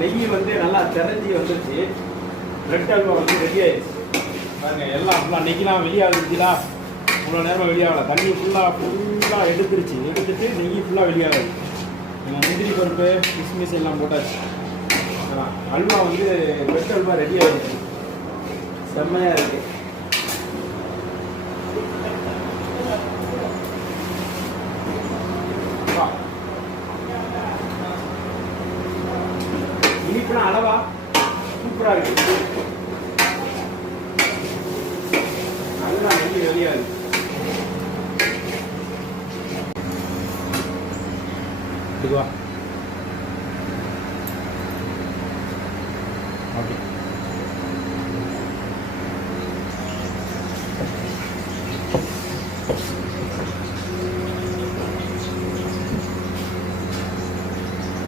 நெய் வந்து நல்லா திரஞ்சி வந்துருச்சு. பிரெட் அல்வா வந்து ரெடி ஆயிடுச்சு பாருங்க. எல்லாம் ஃபுல்லாக நெய்யெலாம் வெளியாகுதுங்களா? இவ்வளோ நேரமாக வெளியாகலை. தண்ணி ஃபுல்லாக எடுத்துட்டு நெய் ஃபுல்லாக வெளியாகுது. முந்திரி பருப்பு கிஸ்மிஸ் எல்லாம் போட்டாச்சு. அல்வா வந்து பிரெட் அல்வா ரெடி ஆகிடுச்சு. செம்மையாக இருக்குது. இனிப்புனா அளவா சூப்பராக இருக்கு. நல்லா நெய் வெளியாது. இதுவா ஓகே.